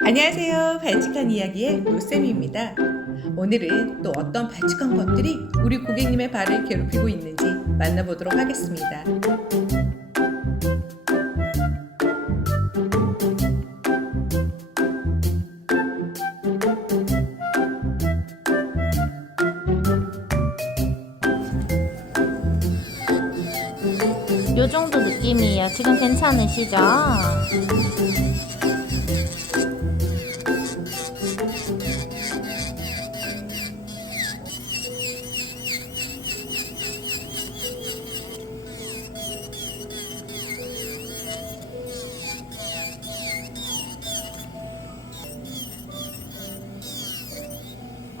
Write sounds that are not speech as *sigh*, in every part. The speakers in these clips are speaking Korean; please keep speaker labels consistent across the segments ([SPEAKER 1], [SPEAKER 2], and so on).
[SPEAKER 1] 안녕하세요. 발칙한 이야기의 노쌤입니다. 오늘은 또 어떤 발칙한 것들이 우리 고객님의 발을 괴롭히고 있는지 만나보도록 하겠습니다.
[SPEAKER 2] 요 정도 느낌이에요. 지금 괜찮으시죠?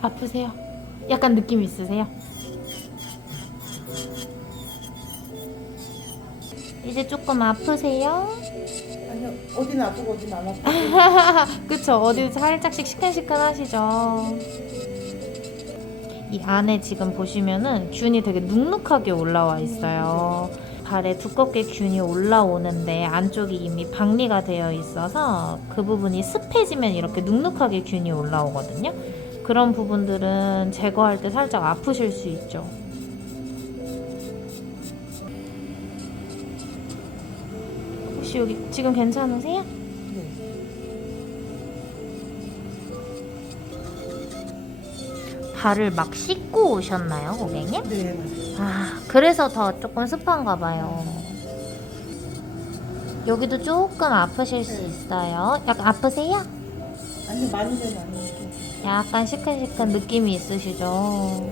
[SPEAKER 2] 아프세요? 약간 느낌 있으세요? 이제 조금 아프세요?
[SPEAKER 3] 아니요, 어디는 아프고 어디는 안 아프고. *laughs*
[SPEAKER 2] 그쵸 어디 살짝씩 시큰시큰하시죠 이 안에 지금 보시면은 균이 되게 눅눅하게 올라와 있어요 발에 두껍게 균이 올라오는데 안쪽이 이미 박리가 되어 있어서 그 부분이 습해지면 이렇게 눅눅하게 균이 올라오거든요 그런 부분들은 제거할 때 살짝 아프실 수 있죠 혹시 여기 지금 괜찮으세요?
[SPEAKER 3] 네.
[SPEAKER 2] 발을 막 씻고 오셨나요, 고객님?
[SPEAKER 3] 네, 맞아요.
[SPEAKER 2] 아, 그래서 더 조금 습한가 봐요. 여기도 조금 아프실 수 있어요. 약간 아프세요?
[SPEAKER 3] 아니, 많이는 아니고.
[SPEAKER 2] 약간 시큰시큰 느낌이 있으시죠?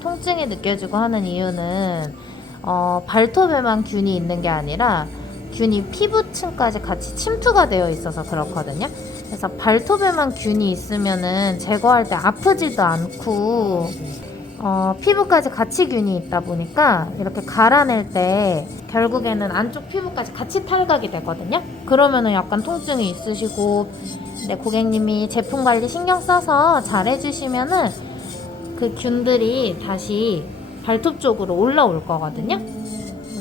[SPEAKER 2] 통증이 느껴지고 하는 이유는 어, 발톱에만 균이 있는 게 아니라 균이 피부층까지 같이 침투가 되어 있어서 그렇거든요. 그래서 발톱에만 균이 있으면은 제거할 때 아프지도 않고 어, 피부까지 같이 균이 있다 보니까 이렇게 갈아낼 때 결국에는 안쪽 피부까지 같이 탈각이 되거든요. 그러면은 약간 통증이 있으시고 근데 고객님이 제품 관리 신경 써서 잘 해주시면은 그 균들이 다시 발톱 쪽으로 올라올 거거든요.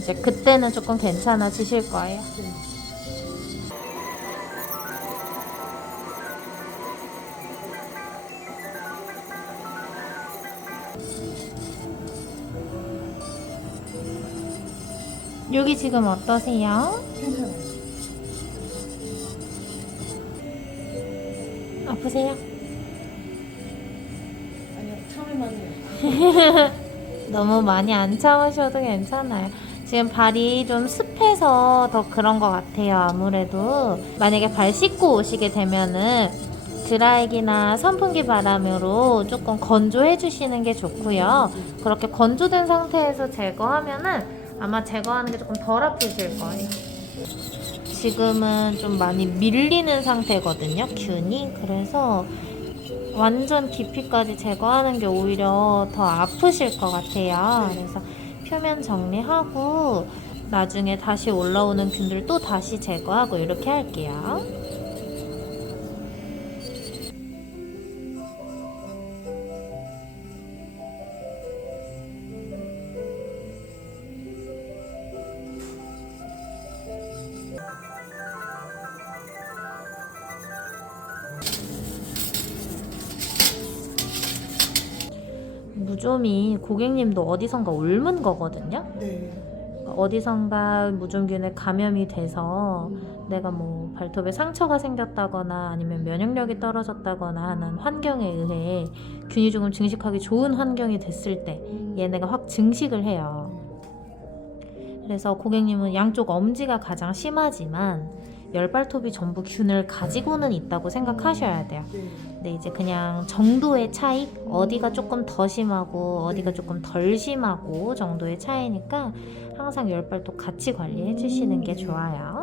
[SPEAKER 2] 이제 그때는 조금 괜찮아지실 거예요.
[SPEAKER 3] 네.
[SPEAKER 2] 여기 지금 어떠세요?
[SPEAKER 3] 괜찮아요.
[SPEAKER 2] 아프세요?
[SPEAKER 3] 아니요, 처음에만요. *laughs*
[SPEAKER 2] 너무 많이 안 참으셔도 괜찮아요. 지금 발이 좀 습해서 더 그런 것 같아요. 아무래도 만약에 발 씻고 오시게 되면은 드라이기나 선풍기 바람으로 조금 건조해 주시는 게 좋고요. 그렇게 건조된 상태에서 제거하면은 아마 제거하는 게 조금 덜 아프실 거예요. 지금은 좀 많이 밀리는 상태거든요. 균이. 그래서 완전 깊이까지 제거하는 게 오히려 더 아프실 것 같아요. 그래서 표면 정리하고 나중에 다시 올라오는 균들 또 다시 제거하고 이렇게 할게요. 무좀이 고객님도 어디선가 옮은 거거든요.
[SPEAKER 3] 네.
[SPEAKER 2] 어디선가 무좀균에 감염이 돼서 내가 뭐 발톱에 상처가 생겼다거나 아니면 면역력이 떨어졌다거나 하는 환경에 의해 균이 조금 증식하기 좋은 환경이 됐을 때 얘네가 확 증식을 해요. 그래서 고객님은 양쪽 엄지가 가장 심하지만 열발톱이 전부 균을 가지고는 있다고 생각하셔야 돼요.
[SPEAKER 3] 네.
[SPEAKER 2] 근데 이제 그냥 정도의 차이 어디가 조금 더 심하고 어디가 조금 덜 심하고 정도의 차이니까 항상 열발톱 같이 관리해 주시는 게 좋아요.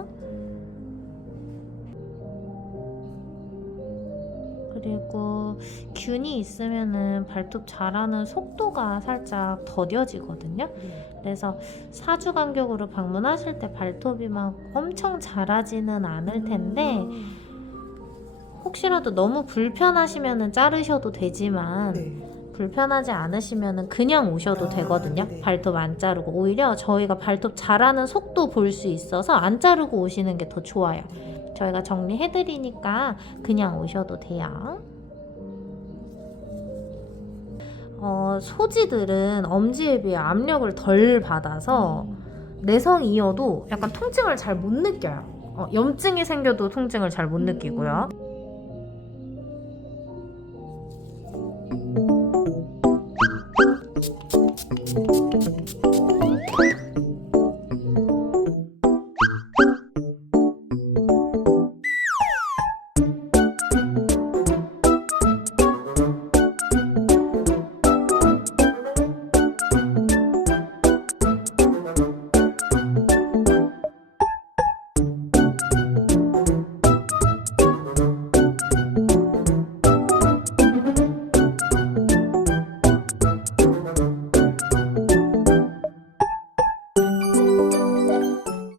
[SPEAKER 2] 그리고 균이 있으면은 발톱 자라는 속도가 살짝 더뎌지거든요.
[SPEAKER 3] 네.
[SPEAKER 2] 그래서 4주 간격으로 방문하실 때 발톱이 막 엄청 자라지는 않을 텐데 혹시라도 너무 불편하시면은 자르셔도 되지만
[SPEAKER 3] 네.
[SPEAKER 2] 불편하지 않으시면 그냥 오셔도
[SPEAKER 3] 아,
[SPEAKER 2] 되거든요.
[SPEAKER 3] 네네.
[SPEAKER 2] 발톱 안 자르고 오히려 저희가 발톱 자라는 속도 볼 수 있어서 안 자르고 오시는 게 더 좋아요. 저희가 정리해드리니까 그냥 오셔도 돼요. 어, 소지들은 엄지에 비해 압력을 덜 받아서 내성이어도 약간 통증을 잘 못 느껴요. 어, 염증이 생겨도 통증을 잘 못 느끼고요.